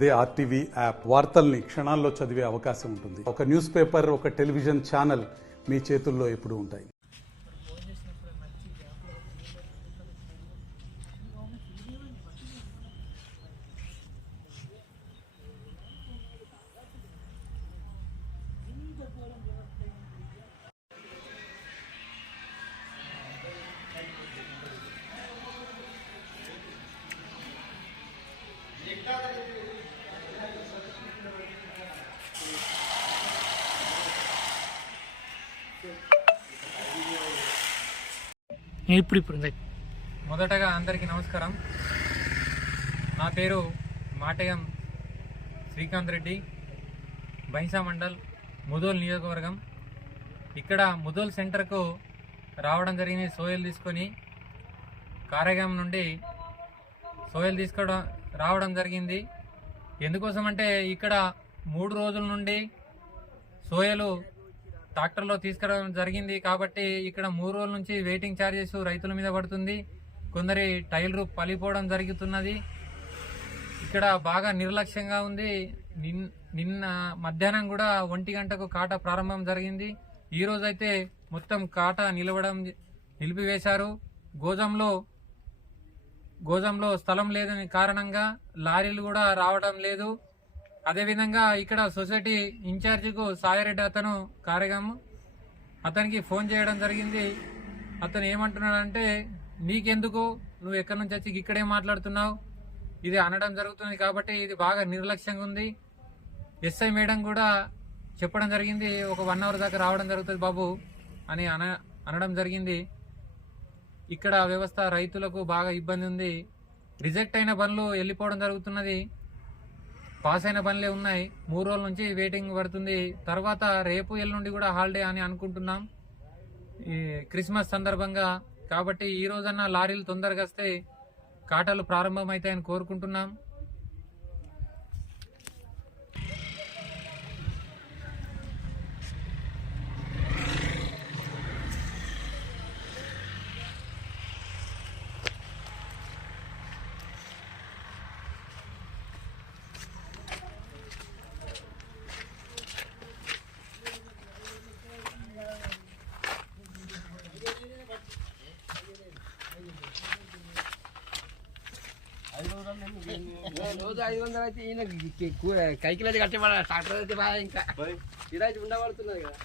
అదే RTV app వార్తల్ని క్షణాల్లో చదివే అవకాశం ఉంటుంది. ఒక న్యూస్ పేపర్, ఒక టెలివిజన్ ఛానల్ మీ చేతుల్లో ఎప్పుడూ ఉంటాయి. మొదటగా అందరికీ నమస్కారం. నా పేరు మాటయం శ్రీకాంత్ రెడ్డి, బైంసా మండల్, ముదోల్ నియోజకవర్గం. ఇక్కడ ముదోల్ సెంటర్కు రావడం జరిగింది. సోయల్ తీసుకొని కారేగాం నుండి సోయల్ రావడం జరిగింది. ఎందుకోసం అంటే ఇక్కడ 3 రోజుల నుండి సోయలు ట్రాక్టర్లో తీసుకురావడం జరిగింది. కాబట్టి ఇక్కడ 3 రోజుల నుంచి వెయిటింగ్ ఛార్జెస్ రైతుల మీద పడుతుంది. కొందరి టైర్లు పలిపోవడం జరుగుతున్నది. ఇక్కడ బాగా నిర్లక్ష్యంగా ఉంది. నిన్న మధ్యాహ్నం కూడా 1 గంటకు కాట ప్రారంభం జరిగింది. ఈ రోజైతే మొత్తం కాట నిలిపివేశారు. గోజంలో స్థలం లేదని కారణంగా లారీలు కూడా రావడం లేదు. అదేవిధంగా ఇక్కడ సొసైటీ ఇన్ఛార్జికు సాయిరెడ్డి అతను కారేగాము అతనికి ఫోన్ చేయడం జరిగింది. అతను ఏమంటున్నాడంటే, నీకెందుకు, నువ్వు ఎక్కడి నుంచి వచ్చి ఇక్కడే మాట్లాడుతున్నావు, ఇది అనడం జరుగుతుంది. కాబట్టి ఇది బాగా నిర్లక్ష్యంగా ఉంది. ఎస్ఐ మేడం కూడా చెప్పడం జరిగింది, ఒక 1 అవర్ దాకా రావడం జరుగుతుంది బాబు అని అనడం జరిగింది. ఇక్కడ వ్యవస్థ రైతులకు బాగా ఇబ్బంది ఉంది. రిజెక్ట్ అయిన బండ్లు వెళ్ళిపోవడం జరుగుతున్నది. పాస్ అయిన బండ్లే ఉన్నాయి. 3 రోజుల నుంచి వెయిటింగ్ పడుతుంది. తర్వాత రేపు ఎల్లుండి కూడా హాలిడే అని అనుకుంటున్నాం, ఈ క్రిస్మస్ సందర్భంగా. కాబట్టి ఈ రోజన్నా లారీలు తొందరగా వస్తే కాటాలు ప్రారంభమవుతాయని కోరుకుంటున్నాం. రోజు 500 అయితే ఈయన కైకిలు అయితే కట్టేవాడు, ట్రాక్టర్ అయితే బాగా ఇంకా ఇదైతే ఉండబడుతున్నది కదా.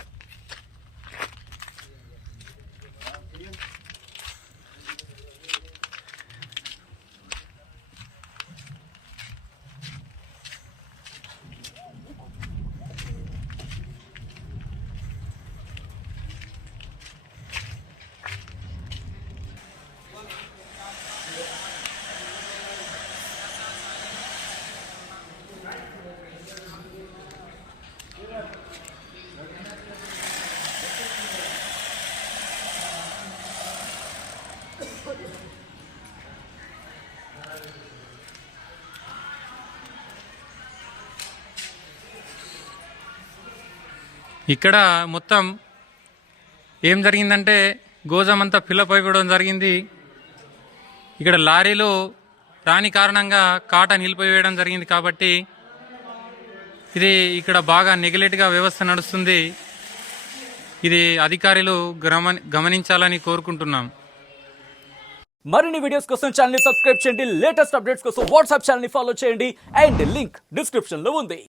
ఇక్కడ మొత్తం ఏం జరిగిందంటే, గోజం అంతా ఫిల్లప్ అయిపోవడం జరిగింది. ఇక్కడ లారీలు రాని కారణంగా కాట నిలిపివేయడం జరిగింది. కాబట్టి ఇది ఇక్కడ బాగా నెగ్లెక్ట్గా వ్యవస్థ నడుస్తుంది. ఇది అధికారులు గమనించాలని కోరుకుంటున్నాం. మరిన్ని వీడియోస్ కోసం ఛానల్ ని సబ్స్క్రైబ్ చేయండి. లేటెస్ట్ అప్డేట్స్ కోసం వాట్సాప్ ఛానల్ ని ఫాలో చేయండి. అండ్ లింక్ డిస్క్రిప్షన్ లో ఉంది.